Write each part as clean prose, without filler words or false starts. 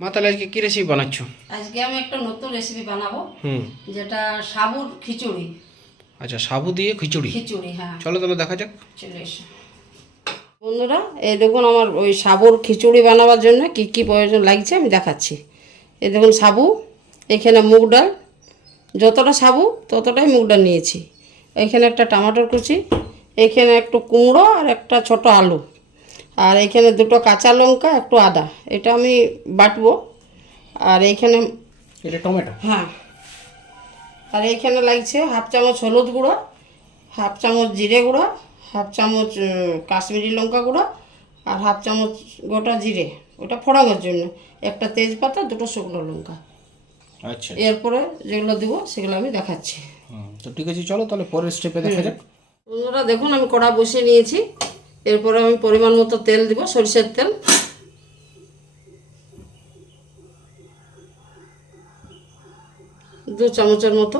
মা তাহলে আজকে কি রেসিপি বানাচ্ছ? আজকে আমি একটা নতুন রেসিপি বানাবো, হুম। যেটা সাবুর খিচুড়ি। আচ্ছা, সাবু দিয়ে খিচুড়ি। খিচুড়ি, হ্যাঁ। চলো তাহলে দেখা যাক। চলে এসো বন্ধুরা, এই দেখুন আমার ওই সাবুর খিচুড়ি বানাবার জন্য কি কি প্রয়োজন লাগছে আমি দেখাচ্ছি। এই দেখুন সাবু, এখানে মুগ ডাল, যতটা সাবু ততটাই মুগ ডাল নিয়েছি। এখানে একটা টমেটোর কুচি, এখানে একটু কুমড়ো আর একটা ছোট আলু, আর এখানে দুটো কাঁচা লঙ্কা, একটু আদা, এটা আমি বাটবো। আর এইখানে এটা টমেটো। হ্যাঁ, আর এইখানে লাগছে হাফ চামচ হলুদ গুঁড়ো, হাফ চামচ জিরে গুঁড়ো, হাফ চামচ কাশ্মীরি লঙ্কা গুঁড়ো, আর হাফ চামচ গোটা জিরে, ওটা ফোড়ানোর জন্য, একটা তেজপাতা, দুটো শুকনো লঙ্কা। আচ্ছা, এরপরে যেগুলো দেবো সেগুলো আমি দেখাচ্ছি। তো ঠিক আছে, চলো তাহলে পরের স্টেপে দেখা যাক। বন্ধুরা দেখুন, আমি কড়া বসিয়ে নিয়েছি। এরপরে আমি পরিমাণ মতো তেল দিব, সরিষার তেল। দু চামচের মতো।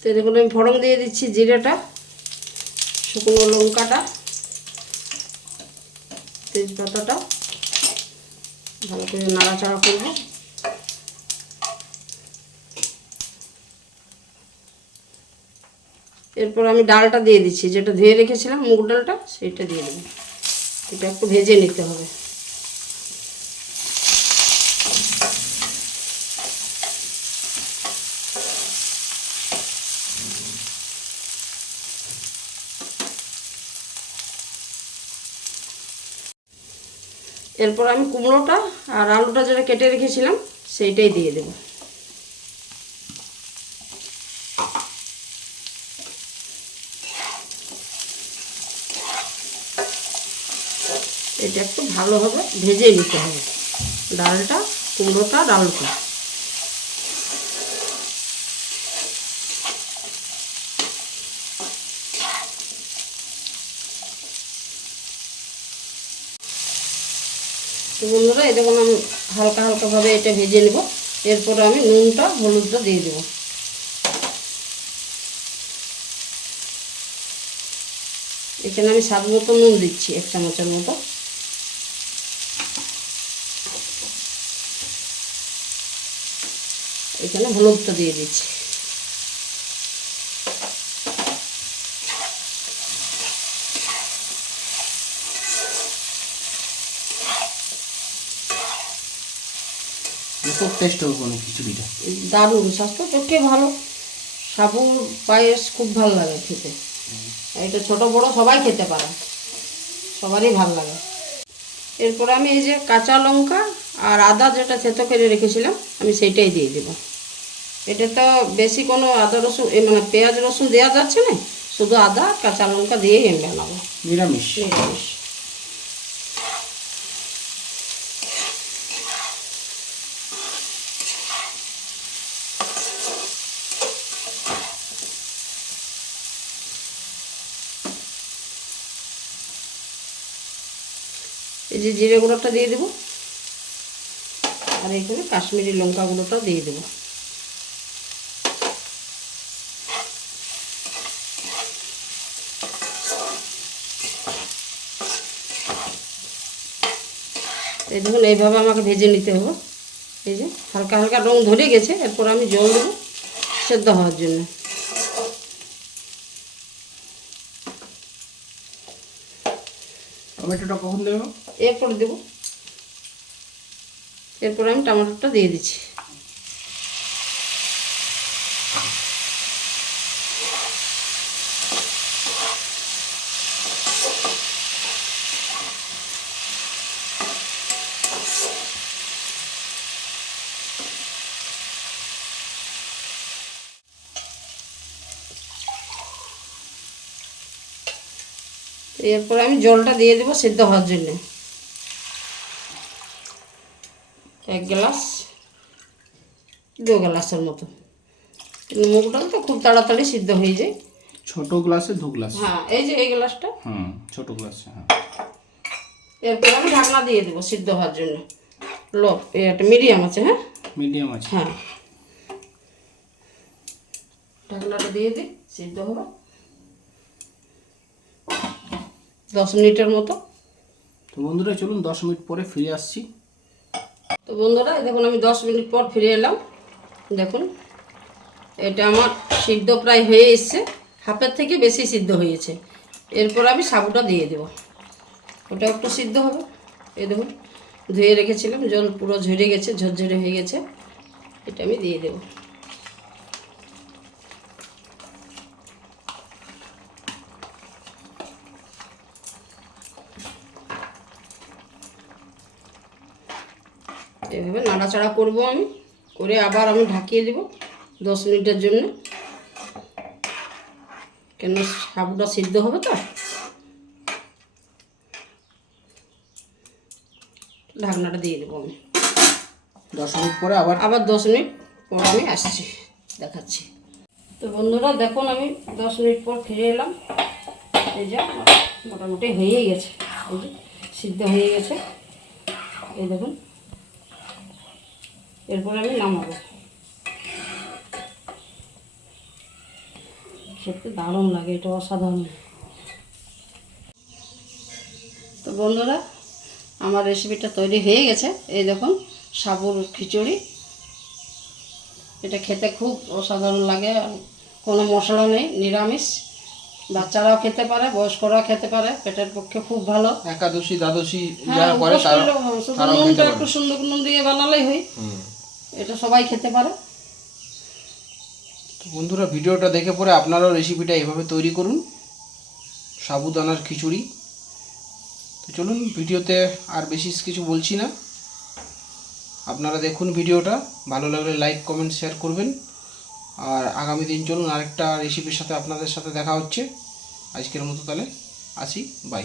তো দেখুন আমি ফোড়ন দিয়ে দিচ্ছি জিরেটা, শুকনো লঙ্কাটা, তেজপাতাটা, ভালো করে নাড়াচাড়া করব। এরপর আমি ডালটা দিয়ে দিচ্ছি, যেটা ধুয়ে রেখেছিলাম মুগ ডালটা, সেইটা দিয়ে দেবো। এটা একটু ভেজে নিতে হবে। এরপর আমি কুমড়োটা আর আলুটা যেটা কেটে রেখেছিলাম সেইটাই দিয়ে দেব। এটা একটু ভালোভাবে ভেজে নিতে হবে, ডালটা, কুমড়োটা আর আলুটা। তো বন্ধুরা এই দেখুন আমি হালকা হালকাভাবে এটা ভেজে নেব। এরপরে আমি নুনটা হলুদটা দিয়ে দেবো। এখানে আমি স্বাদ মতো নুন দিচ্ছি, 1 চামচের মতো। এখানে হলুদটা দিয়ে দিচ্ছি। খুব টেস্ট হবে কোনো খিচুড়িটা। দারুণ, স্বাস্থ্য পক্ষে ভালো। সাবুর পায়েস খুব ভালো লাগে খেতে। এটা ছোট বড় সবাই খেতে পারে, সবারই ভালো লাগে। এরপর আমি এই যে কাঁচা লঙ্কা আর আদা যেটা থেতো করে রেখেছিলাম আমি সেইটাই দিয়ে দেবো। এটা তো বেশি কোনো আদা রসুন মানে পেঁয়াজ রসুন দেওয়া যাচ্ছে না, শুধু আদা কাঁচা লঙ্কা দিয়েই আমি বানাবো। নিরামিষ। নিরামিষ। এই যে জিরে গুঁড়োটা দিয়ে দেবো, আর এখানে কাশ্মীরি লঙ্কা গুঁড়োটা দিয়ে দেবো। এই দেখুন এইভাবে আমাকে ভেজে নিতে হবে। এই যে হালকা হালকা রং ধরে গেছে, এরপর আমি জল দেবো সেদ্ধ হওয়ার জন্য। টমেটোটা কখন দেবো? এরপর দেবো। এরপর আমি টমেটোটা দিয়ে দিচ্ছি। এরপর আমি জলটা দিয়ে দেবো সেদ্ধ হওয়ার জন্য। 1 গ্লাস, 2 গ্লাসের মতো। কিন্তু মুগ ডাল তো খুব তাড়াতাড়ি সিদ্ধ হয়ে যায়, ছোট গ্লাসে 2 গ্লাস। হ্যাঁ এই যে এই গ্লাসটা। ছোট গ্লাসে। হ্যাঁ, এরপর আমি ঢাকনা দিয়ে দেবো সিদ্ধ হওয়ার জন্য। লো এটা মিডিয়াম আছে। হ্যাঁ মিডিয়াম আছে। হ্যাঁ, ঢাকনাটা দিয়ে দিই, সিদ্ধ হবে 10 মিনিটের মতো। তো বন্ধুরা চলুন 10 মিনিট পরে ফিরে আসছি। তো বন্ধুরা দেখুন আমি 10 মিনিট পর ফিরে এলাম। দেখুন এটা আমার সিদ্ধ প্রায় হয়ে এসছে, হাফের থেকে বেশি সিদ্ধ হয়েছে। এরপর আমি সাবুটা দিয়ে দেবো, ওটা একটু সিদ্ধ হবে। এই দেখুন ধুয়ে রেখেছিলাম, জল পুরো ঝরে গেছে, ঝরঝরে হয়ে গেছে। এটা আমি দিয়ে দেবো। এভাবে নাড়াচাড়া করব আমি, করে আবার আমি ঢাকিয়ে দেব 10 মিনিটের জন্য, কেন সাবুটা সিদ্ধ হবে তো। ঢাকনাটা দিয়ে দেবো আমি। 10 মিনিট পরে আবার 10 মিনিট পর আমি আসছি, দেখাচ্ছি। তো বন্ধুরা দেখুন আমি 10 মিনিট পর ফিরে এলাম। এই যে মোটামুটি হয়েই গেছে, এই যে সিদ্ধ হয়ে গেছে। এই দেখুন এরপর আমি নামাবো। খেতে দারুণ লাগে, এটা অসাধারণ। তো বন্ধুরা আমার রেসিপিটা তৈরি হয়ে গেছে। এই দেখুন সাবুর খিচুড়ি, এটা খেতে খুব অসাধারণ লাগে। আর কোনো মশলা নেই, নিরামিষ, বাচ্চারাও খেতে পারে, বয়স্করাও খেতে পারে, পেটের পক্ষে খুব ভালো। একাদশী দ্বাদশী হ্যাঁ, যারা করে উপোস করলেও শুধু নুনটা একটু সুন্দর নুন দিয়ে বানালেই হয়। এটা সবাই খেতে পারে। তো বন্ধুরা ভিডিওটা দেখে পরে আপনারাও রেসিপিটা এভাবে তৈরি করুন, সাবুদানার খিচুড়ি। তো চলুন ভিডিওতে আর বেশি কিছু বলছি না, আপনারা দেখুন ভিডিওটা, ভালো লাগলে লাইক কমেন্ট শেয়ার করবেন। আর আগামী দিন চলুন আরেকটা রেসিপির সাথে আপনাদের সাথে দেখা হচ্ছে। আজকের মতো তাহলে আসি, বাই।